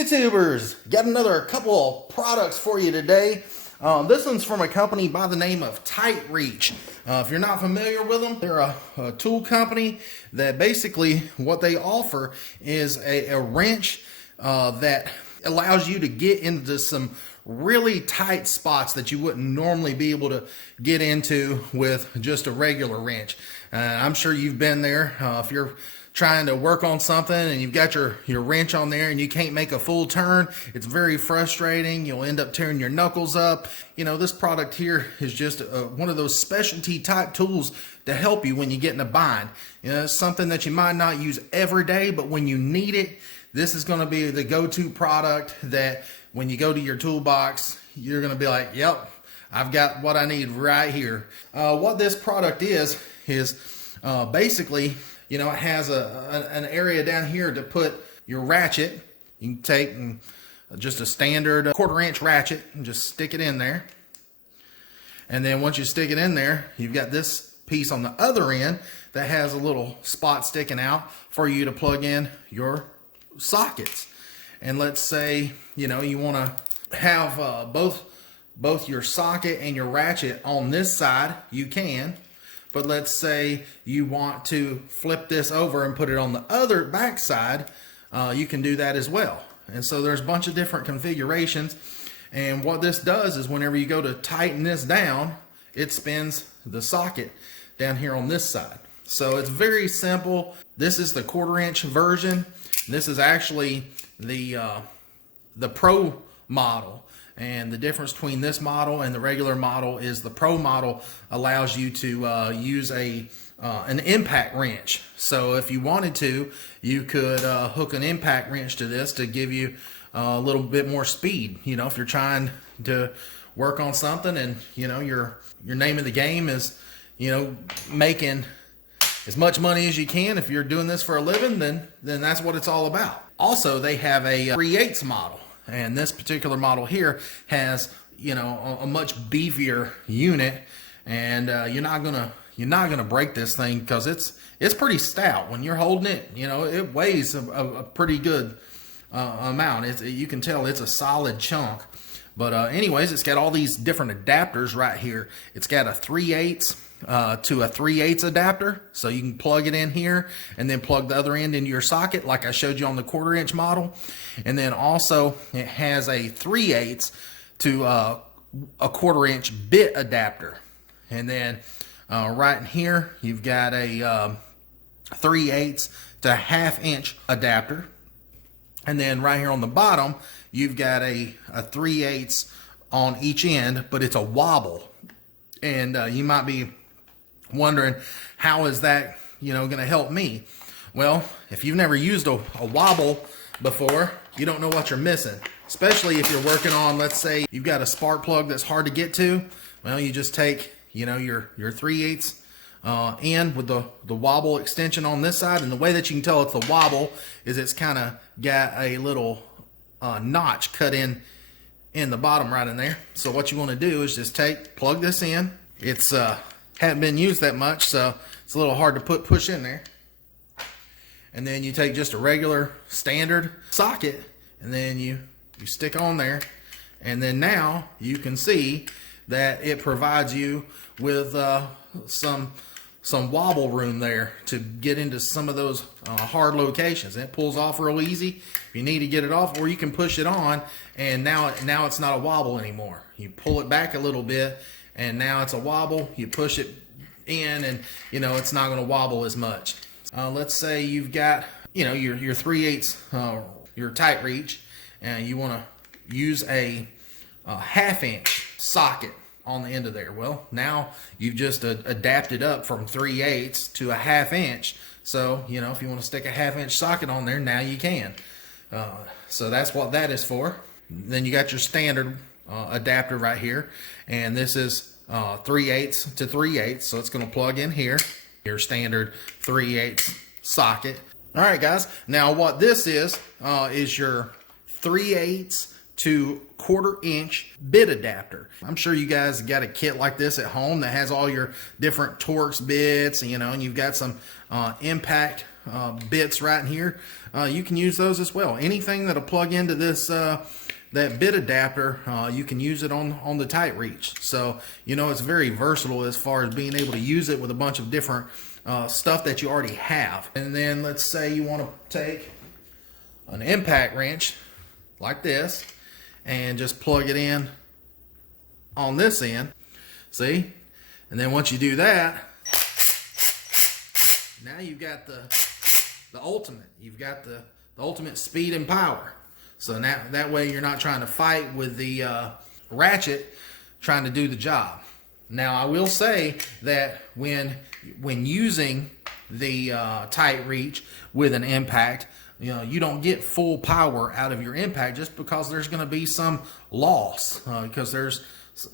YouTubers, got another couple of products for you today. This one's from a company by the name of TITE REACH. If you're not familiar with them, they're a tool company that basically what they offer is a wrench that allows you to get into some really tight spots that you wouldn't normally be able to get into with just a regular wrench. I'm sure you've been there. If you're trying to work on something and you've got your wrench on there and you can't make a full turn, it's very frustrating. You'll end up tearing your knuckles up. You know, this product here is just one of those specialty type tools to help you when you get in a bind. You know, it's something that you might not use every day, but when you need it, this is going to be the go-to product that when you go to your toolbox, you're going to be like, yep, I've got what I need right here. What this product is basically, you know, it has an area down here to put your ratchet. You can take just a standard 1/4 inch ratchet and just stick it in there. And then once you stick it in there, you've got this piece on the other end that has a little spot sticking out for you to plug in your sockets. And let's say, you know, you want to have both your socket and your ratchet on this side, you can. But let's say you want to flip this over and put it on the other back side, you can do that as well. And so there's a bunch of different configurations. And what this does is whenever you go to tighten this down, it spins the socket down here on this side. So it's very simple. This is the 1/4 inch version. This is actually the Pro model. And the difference between this model and the regular model is the Pro model allows you to use an impact wrench. So if you wanted to, you could hook an impact wrench to this to give you a little bit more speed. You know, if you're trying to work on something and, you know, your name of the game is, you know, making as much money as you can. If you're doing this for a living, then that's what it's all about. Also, they have a 3/8 model. And this particular model here has, you know, a much beefier unit, and you're not gonna break this thing because it's pretty stout. When you're holding it, you know, it weighs a pretty good amount. You can tell it's a solid chunk. But anyways, it's got all these different adapters right here. It's got a 3/8 to a 3/8 adapter, so you can plug it in here and then plug the other end into your socket like I showed you on the 1/4 inch model. And then also it has a 3/8 to a 1/4 inch bit adapter. And then right in here you've got a 3/8 to 1/2 inch adapter. And then right here on the bottom you've got a 3/8 on each end, but it's a wobble. And you might be wondering, how is that, you know, going to help me? Well, if you've never used a wobble before, you don't know what you're missing. Especially if you're working on, let's say you've got a spark plug that's hard to get to. Well, you just take, you know, your 3/8 end with the wobble extension on this side. And the way that you can tell it's the wobble is it's kind of got a little notch cut in the bottom right in there. So what you want to do is just plug this in. It's hadn't been used that much, so it's a little hard to push in there. And then you take just a regular standard socket and then you stick on there, and then now you can see that it provides you with some wobble room there to get into some of those hard locations. And it pulls off real easy if you need to get it off, or you can push it on and now it's not a wobble anymore. You pull it back a little bit and now it's a wobble. You push it in and, you know, it's not going to wobble as much. Let's say you've got, you know, your 3/8 your TITE REACH, and you want to use a 1/2 inch socket on the end of there. Well, now you've just adapted up from 3/8 to a 1/2 inch. So, you know, if you want to stick a 1/2 inch socket on there, now you can. So that's what that is for. Then you got your standard adapter right here, and this is 3/8 to 3/8, so it's going to plug in here, your standard 3/8 socket. All right, guys, now what this is your 3/8 to 1/4 inch bit adapter. I'm sure you guys got a kit like this at home that has all your different Torx bits, you know, and you've got some impact bits right in here, you can use those as well. Anything that'll plug into this that bit adapter, you can use it on the TITE REACH. So, you know, it's very versatile as far as being able to use it with a bunch of different stuff that you already have. And then let's say you want to take an impact wrench like this and just plug it in on this end. See? And then once you do that, now you've got the ultimate. You've got the ultimate speed and power. So now that way you're not trying to fight with the ratchet trying to do the job. Now I will say that when using the TITE REACH with an impact, you know, you don't get full power out of your impact just because there's going to be some loss because there's,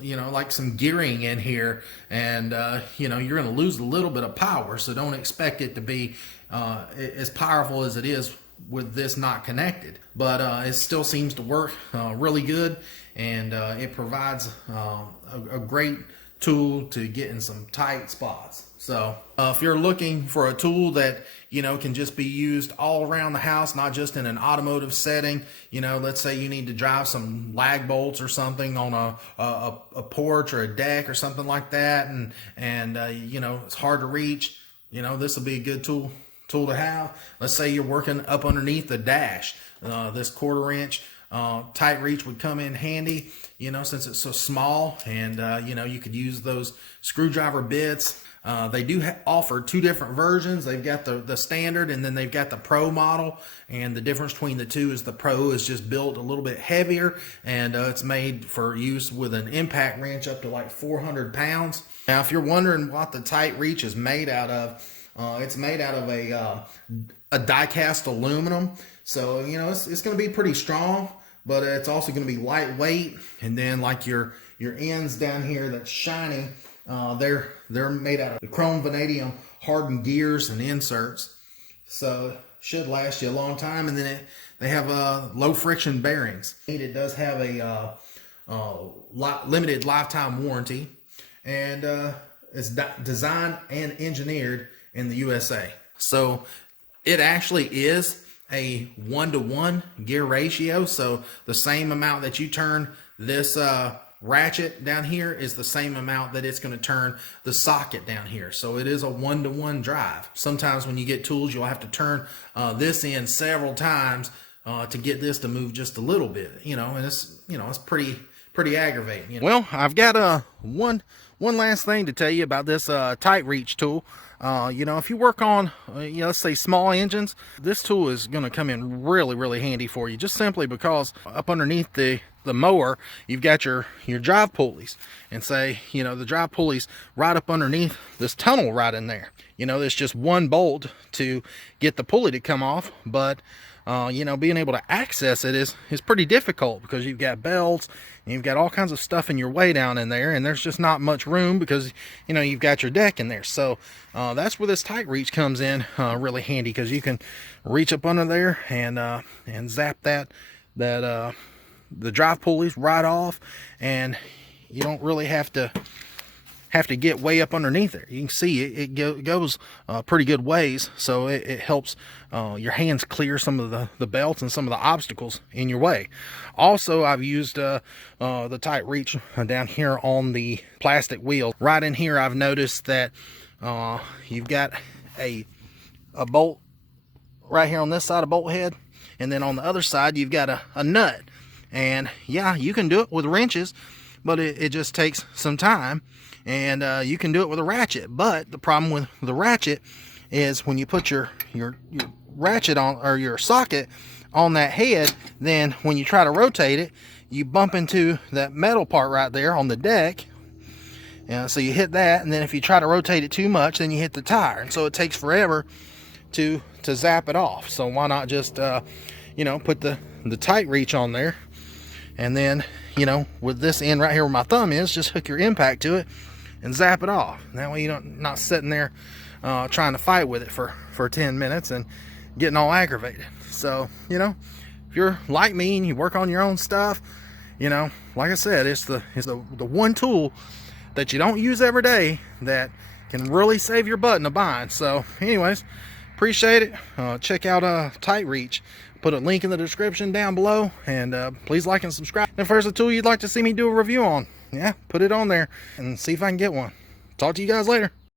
you know, like some gearing in here, and you know, you're going to lose a little bit of power. So don't expect it to be as powerful as it is with this not connected, but it still seems to work really good, and it provides a great tool to get in some tight spots. So if you're looking for a tool that, you know, can just be used all around the house, not just in an automotive setting, you know, let's say you need to drive some lag bolts or something on a porch or a deck or something like that, and you know, it's hard to reach, you know, this will be a good tool to have. Let's say you're working up underneath the dash. This 1/4 inch TITE REACH would come in handy, you know, since it's so small, and you know, you could use those screwdriver bits. They do offer 2 different versions. They've got the standard, and then they've got the Pro model, and the difference between the two is the Pro is just built a little bit heavier, and it's made for use with an impact wrench up to like 400 pounds. Now if you're wondering what the TITE REACH is made out of, it's made out of a die-cast aluminum. So, you know, it's going to be pretty strong, but it's also going to be lightweight. And then like your ends down here that's shiny, they're made out of the chrome vanadium hardened gears and inserts. So should last you a long time. And then they have low friction bearings. It does have a limited lifetime warranty, and it's designed and engineered in the USA. So it actually is a 1-to-1 gear ratio. So the same amount that you turn this ratchet down here is the same amount that it's going to turn the socket down here. So it is a 1-to-1 drive. Sometimes when you get tools, you'll have to turn this in several times to get this to move just a little bit, you know, and it's, you know, it's pretty aggravating, you know? Well, I've got one last thing to tell you about this TITE REACH tool. You know, if you work on, you know, let's say small engines, this tool is going to come in really handy for you, just simply because up underneath the mower, you've got your drive pulleys, and say, you know, the drive pulleys right up underneath this tunnel right in there. You know, there's just one bolt to get the pulley to come off, but you know, being able to access it is pretty difficult because you've got belts and you've got all kinds of stuff in your way down in there, and there's just not much room because, you know, you've got your deck in there. So that's where this TITE REACH comes in really handy, because you can reach up under there and zap the drive pulleys right off, and you don't really have to get way up underneath there. You can see it goes pretty good ways, so it helps your hands clear some of the belts and some of the obstacles in your way. Also, I've used the TITE REACH down here on the plastic wheel. Right in here, I've noticed that you've got a bolt right here on this side of bolt head, and then on the other side you've got a nut. And yeah, you can do it with wrenches, but it just takes some time. And you can do it with a ratchet, but the problem with the ratchet is when you put your ratchet on, or your socket on that head, then when you try to rotate it, you bump into that metal part right there on the deck. So you hit that, and then if you try to rotate it too much, then you hit the tire, and so it takes forever to zap it off. So why not just you know, put the TITE REACH on there, and then, you know, with this end right here where my thumb is, just hook your impact to it and zap it off. That way you're not sitting there trying to fight with it for 10 minutes and getting all aggravated. So, you know, if you're like me and you work on your own stuff, you know, like I said, it's the one tool that you don't use every day that can really save your butt in a bind. So anyways, Appreciate it. Check out TITE REACH. Put a link in the description down below, and please like and subscribe. And if there's a tool you'd like to see me do a review on, yeah, put it on there and see if I can get one. Talk to you guys later.